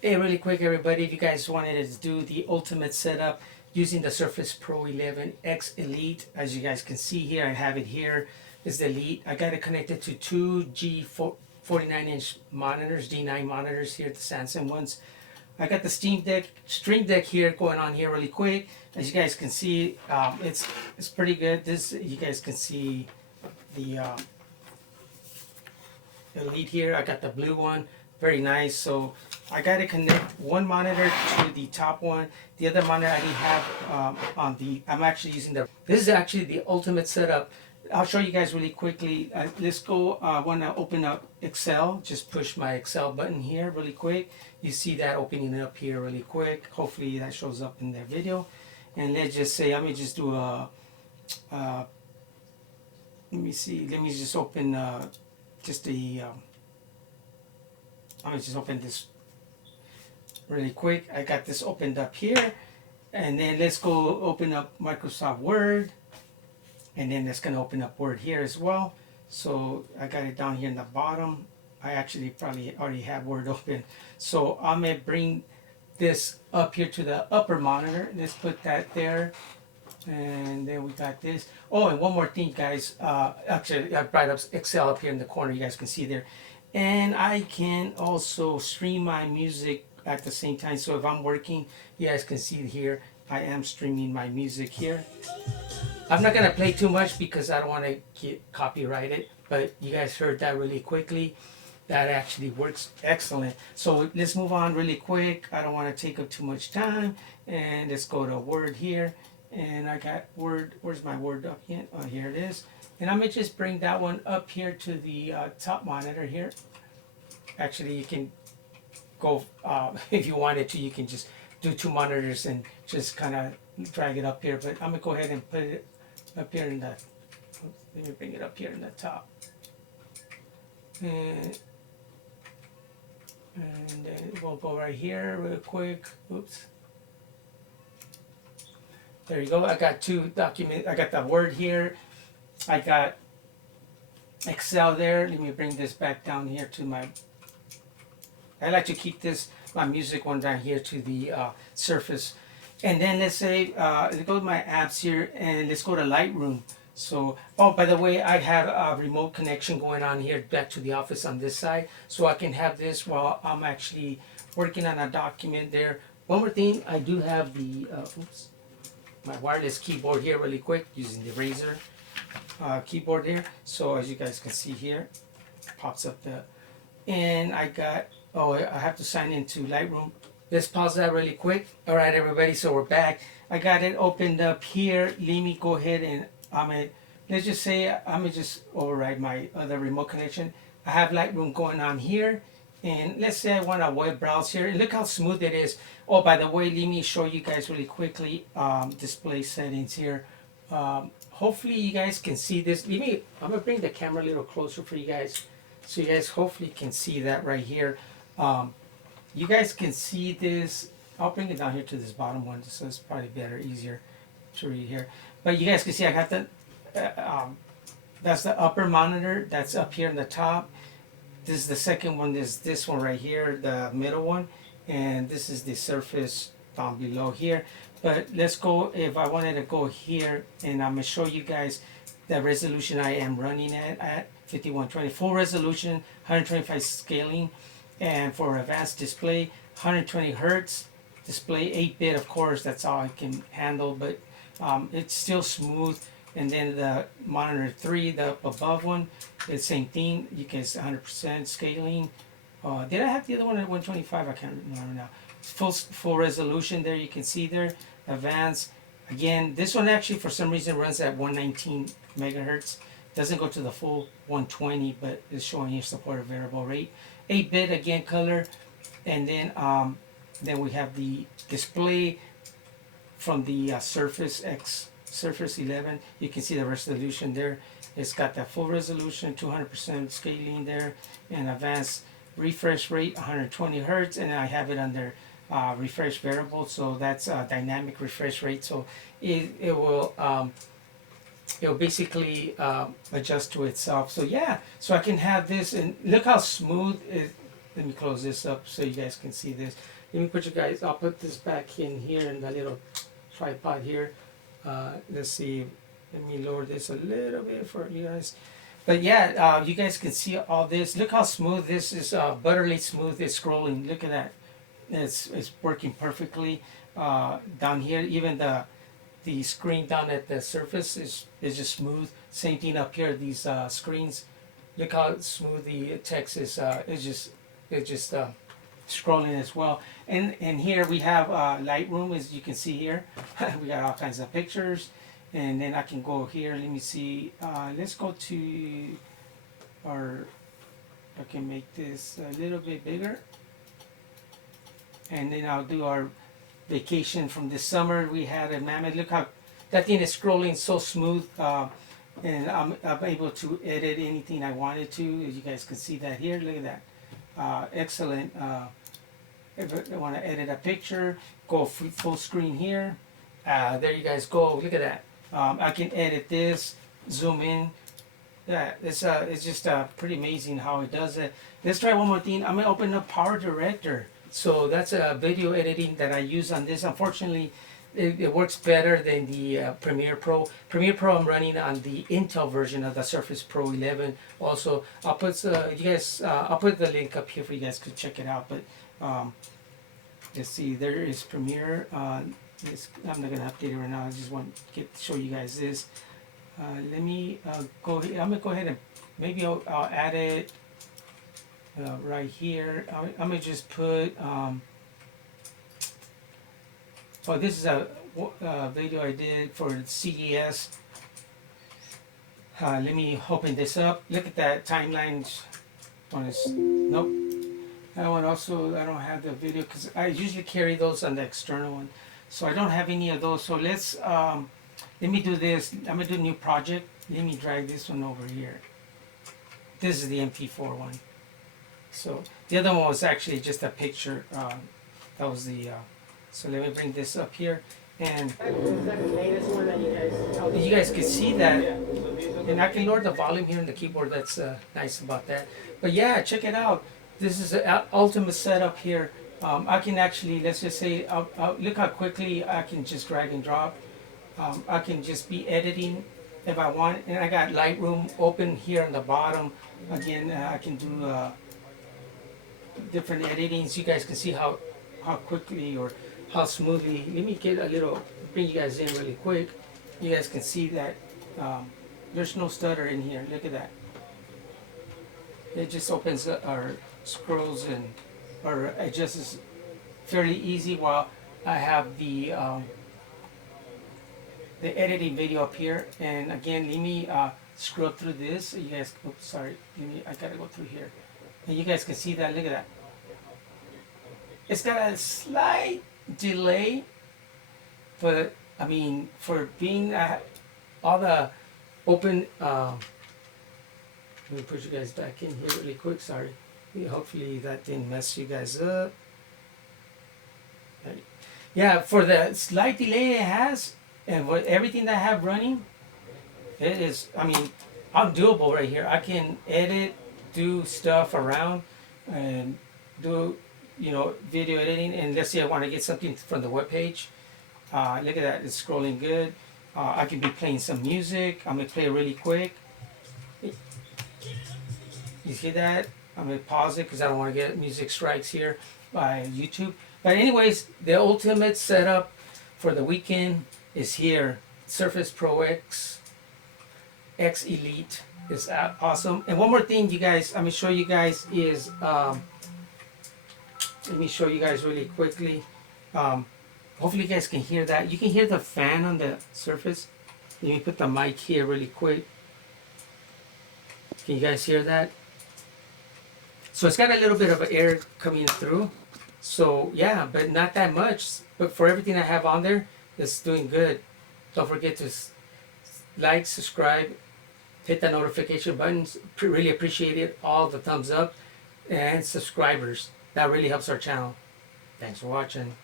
Hey, really quick, everybody, if you guys wanted to do the ultimate setup using the Surface Pro 11X Elite, as you guys can see here, I have it here, is the Elite. I got it connected to two G49-inch monitors, D9 monitors here, the Samsung ones. I got the Stream Deck here going on here really quick. As you guys can see, it's pretty good. This, you guys can see the Elite here. I got the blue one, very nice. So I got to connect one monitor to the top one. The other monitor I have on the, I'm actually using this is actually the ultimate setup. I'll show you guys really quickly. Let's go, I want to open up Excel. Just push my Excel button here really quick. You see that opening up here really quick. Hopefully that shows up in the video. And let's just say, let me just do a, let me see, let me just open just the, let me just open this really quick. I got this opened up here, and then let's go open up Microsoft Word, and then it's gonna open up Word here as well. So I got it down here in the bottom. I actually probably already have Word open. So I'm gonna bring this up here to the upper monitor. Let's put that there. And then we got this. Oh, and one more thing, guys. Actually, I brought up Excel up here in the corner. You guys can see there. And I can also stream my music at the same time. So if I'm working, you guys can see it here. I am streaming my music here. I'm not gonna play too much because I don't want to get copyrighted. But you guys heard that really quickly. That actually works excellent. So let's move on really quick. I don't want to take up too much time. And let's go to Word here. And I got Word. Where's my Word document? Oh, here it is. And I'm gonna just bring that one up here to the top monitor here. Actually, you can go if you wanted to. You can just do two monitors and just kind of drag it up here. But I'm gonna go ahead and put it up here in the. Let me bring it up here in the top. And then we'll go right here real quick. Oops. There you go. I got two documents. I got the Word here. I got Excel there. Let me bring this back down here to my. I like to keep this my music one down here to the Surface, and then let's say let's go to my apps here and let's go to Lightroom. So, oh, by the way, I have a remote connection going on here back to the office on this side, so I can have this while I'm actually working on a document there. One more thing, I do have the oops. My wireless keyboard here really quick using the Razer keyboard here. So as you guys can see here, pops up the, and I got, oh, I have to sign into Lightroom. Let's pause that really quick. All right, everybody, so we're back. I got it opened up here. Let me go ahead and let's just say I'm gonna just override my other remote connection. I have Lightroom going on here. And let's say I want a web browse here. Look how smooth it is. Oh, by the way, let me show you guys really quickly display settings here. Hopefully you guys can see this. I'm gonna bring the camera a little closer for you guys, so you guys hopefully can see that right here. You guys can see this. I'll bring it down here to this bottom one, so it's probably better, easier to read here. But you guys can see I got the that's the upper monitor that's up here in the top. This is the second one, this one right here, the middle one, and this is the Surface down below here. But let's go, if I wanted to go here, and I'm going to show you guys the resolution I am running at 5120. Full resolution, 125 scaling, and for advanced display, 120 hertz display, 8-bit, of course, that's all I can handle, but it's still smooth. And then the monitor 3, the above one, the same thing. You can 100% scaling. Did I have the other one at 125? I can't remember now. Full resolution there. You can see there. Advanced. Again, this one actually for some reason runs at 119 megahertz. Doesn't go to the full 120, but it's showing you support a variable rate. 8-bit again color, and then we have the display from the Surface 11. You can see the resolution there. It's got that full resolution, 200% scaling there, and advanced refresh rate, 120 hertz, and I have it under refresh variable, so that's a dynamic refresh rate. So it will basically adjust to itself. So yeah, so I can have this, and look how smooth let me close this up so you guys can see this. Let me put you guys, I'll put this back in here in the little tripod here. Let's see, let me lower this a little bit for you guys. But yeah, you guys can see all this. Look how smooth this is, butterly smooth. It's scrolling. Look at that. It's working perfectly. Down here, even the screen down at the surface is just smooth. Same thing up here. These screens. Look how smooth the text is. It's just scrolling as well. And here we have Lightroom, as you can see here. We got all kinds of pictures. And then I can go here, let me see, let's go to our, I can make this a little bit bigger. And then I'll do our vacation from this summer. We had a mammoth, look how, that thing is scrolling so smooth. And I'm able to edit anything I wanted to, as you guys can see that here, look at that. Excellent. If I want to edit a picture, go full screen here. There you guys go, look at that. I can edit this, zoom in. Yeah, it's just pretty amazing how it does it. Let's try one more thing. I'm gonna open up PowerDirector. So that's a video editing that I use on this. Unfortunately, it works better than the Premiere Pro. Premiere Pro I'm running on the Intel version of the Surface Pro 11. Also, I'll put I'll put the link up here for you guys to check it out. But let's see, there is Premiere. I'm not gonna update it right now. I just want to show you guys this. Let me go. I'm gonna go ahead and maybe I'll add it right here. I'm gonna just put. Oh, this is a video I did for CES. Let me open this up. Look at that timeline. Nope. That one also I don't have the video because I usually carry those on the external one. So I don't have any of those. So let's let me do this. I'm gonna do a new project. Let me drag this one over here. This is the MP4 one. So the other one was actually just a picture. That was the. So let me bring this up here, and you guys can see that. And I can lower the volume here on the keyboard. That's nice about that. But yeah, check it out. This is the ultimate setup here. I can actually, let's just say, look how quickly I can just drag and drop. I can just be editing if I want. And I got Lightroom open here on the bottom. Again, I can do different editings. You guys can see how quickly or how smoothly. Let me get a little, bring you guys in really quick. You guys can see that there's no stutter in here. Look at that. It just opens or scrolls and or adjusts fairly easy while I have the editing video up here. And again, let me scroll through this. You guys, oops, sorry, I gotta go through here. And you guys can see that, look at that. It's got a slight delay, but I mean, for being all the open, let me put you guys back in here really quick, sorry. Hopefully that didn't mess you guys up. Yeah, for the slight delay it has, and with everything that I have running, it is, I mean, I'm doable right here. I can edit, do stuff around, and do, you know, video editing. And let's say I want to get something from the web page. Look at that, it's scrolling good. I can be playing some music. I'm gonna play it really quick. You see that? I'm going to pause it because I don't want to get music strikes here by YouTube. But anyways, the ultimate setup for the weekend is here. Surface Pro X Elite is awesome. And one more thing, you guys, I'm going to show you guys is, let me show you guys really quickly. Hopefully you guys can hear that. You can hear the fan on the Surface. Let me put the mic here really quick. Can you guys hear that? So it's got a little bit of air coming through. So yeah, but not that much. But for everything I have on there, it's doing good. Don't forget to like, subscribe, hit the notification buttons. Really appreciate it. All the thumbs up and subscribers. That really helps our channel. Thanks for watching.